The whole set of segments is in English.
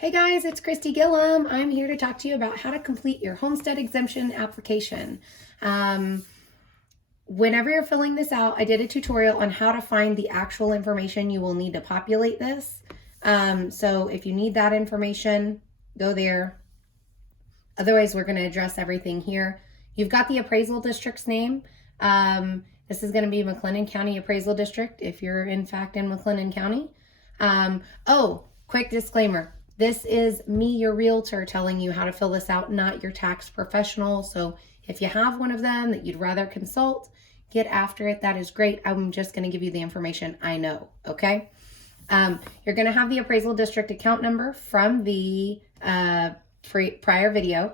Hey guys, it's Christy Gillum. I'm here to talk to you about how to complete your homestead exemption application. Whenever you're filling this out, I did a tutorial on how to find the actual information you will need to populate this. So if you need that information, go there. Otherwise, we're going to address everything here. You've got the appraisal district's name. This is going to be McLennan County Appraisal District if you're in fact in McLennan County. Quick disclaimer. This is me, your realtor, telling you how to fill this out, not your tax professional. So if you have one of them that you'd rather consult, get after it. That is great. I'm just going to give you the information I know, okay? You're going to have the appraisal district account number from the prior video.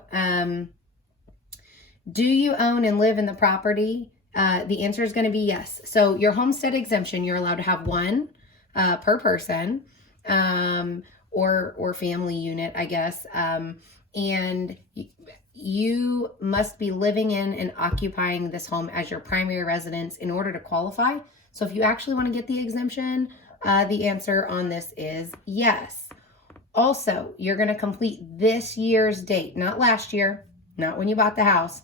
Do you own and live in the property? The answer is going to be yes. So your homestead exemption, you're allowed to have one per person. Or family unit, I guess. And you must be living in and occupying this home as your primary residence in order to qualify. So if you actually want to get the exemption, the answer on this is yes. Also, you're going to complete this year's date, not last year, not when you bought the house,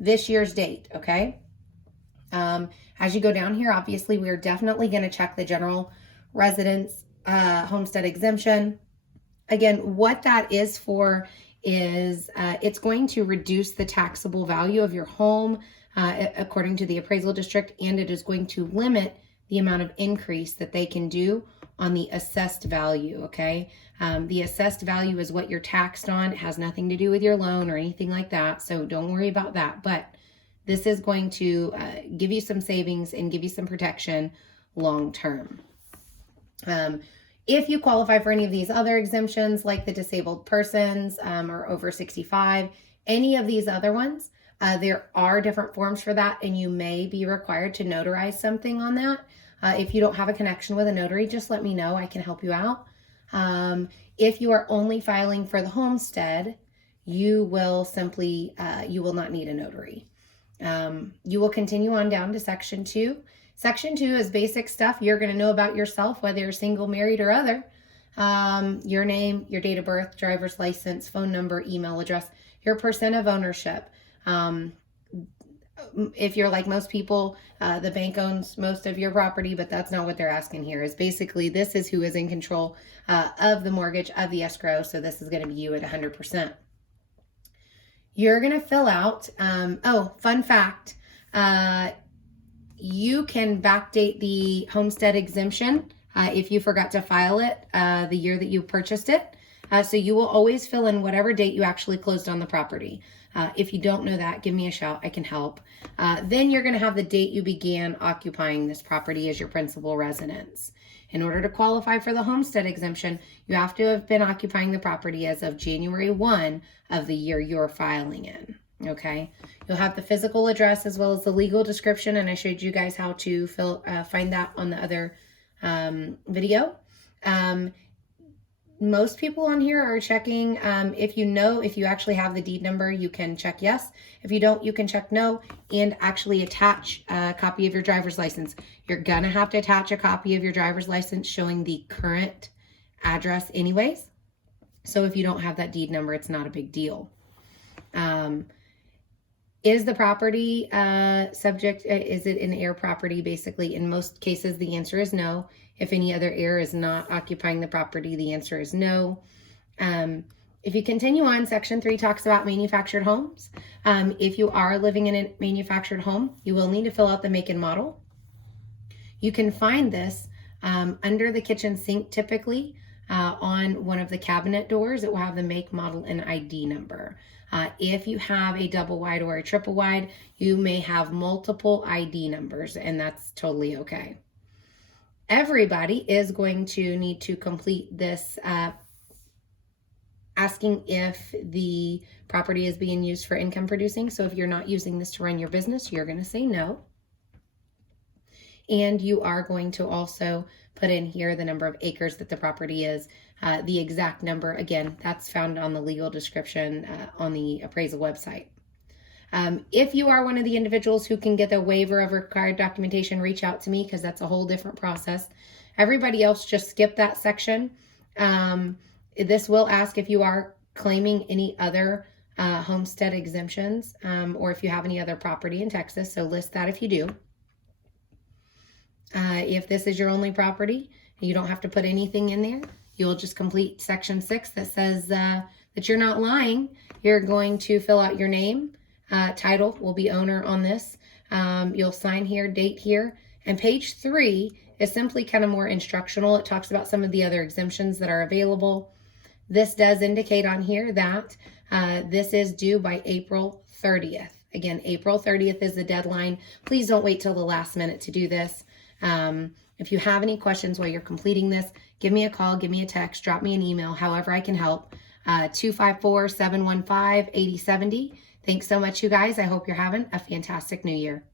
this year's date, okay? As you go down here, obviously, we're definitely going to check the general residence homestead exemption. Again, what that is for is it's going to reduce the taxable value of your home according to the appraisal district, and it is going to limit the amount of increase that they can do on the assessed value, okay? The assessed value is what you're taxed on. It has nothing to do with your loan or anything like that, so don't worry about that. But this is going to give you some savings and give you some protection long term. If you qualify for any of these other exemptions, like the disabled persons or over 65, any of these other ones, there are different forms for that, and you may be required to notarize something on that. If you don't have a connection with a notary, just let me know. I can help you out. If you are only filing for the homestead, you will simply, you will not need a notary. You will continue on down to Section 2. Section 2 is basic stuff you're going to know about yourself, whether you're single, married, or other. Your name, your date of birth, driver's license, phone number, email address, your percent of ownership. If you're like most people, the bank owns most of your property, but that's not what they're asking here. Is basically this is who is in control of the mortgage, of the escrow, so this is going to be you at 100%. You're going to fill out, fun fact, you can backdate the homestead exemption if you forgot to file it the year that you purchased it. So you will always fill in whatever date you actually closed on the property. If you don't know that, give me a shout. I can help. Then you're going to have the date you began occupying this property as your principal residence. In order to qualify for the homestead exemption, you have to have been occupying the property as of January 1 of the year you're filing in. Okay, you'll have the physical address as well as the legal description, and I showed you guys how to find that on the other video. Most people on here are checking. If you actually have the deed number, you can check yes. If you don't, you can check no, and actually attach a copy of your driver's license. You're gonna have to attach a copy of your driver's license showing the current address anyways. So if you don't have that deed number, it's not a big deal. Is the property subject, is it an heir property? Basically, in most cases, the answer is no. If any other heir is not occupying the property, the answer is no. If you continue on, Section 3 talks about manufactured homes. If you are living in a manufactured home, you will need to fill out the make and model. You can find this under the kitchen sink typically on one of the cabinet doors. It will have the make, model, and ID number. If you have a double wide or a triple wide, you may have multiple ID numbers, and that's totally okay. Everybody is going to need to complete this asking if the property is being used for income producing. So if you're not using this to run your business, you're going to say no. And you are going to also put in here the number of acres that the property is. The exact number, again, that's found on the legal description on the appraisal website. If you are one of the individuals who can get the waiver of required documentation, reach out to me because that's a whole different process. Everybody else just skip that section. This will ask if you are claiming any other homestead exemptions, or if you have any other property in Texas. So list that if you do. If this is your only property, you don't have to put anything in there. You'll just complete section 6 that says that you're not lying. You're going to fill out your name, title will be owner on this. You'll sign here, date here, and page 3 is simply kind of more instructional. It talks about some of the other exemptions that are available. This does indicate on here that this is due by April 30th. Again, April 30th is the deadline. Please don't wait till the last minute to do this. If you have any questions while you're completing this, give me a call, give me a text, drop me an email, however I can help. 254-715-8070. Thanks so much, you guys. I hope you're having a fantastic new year.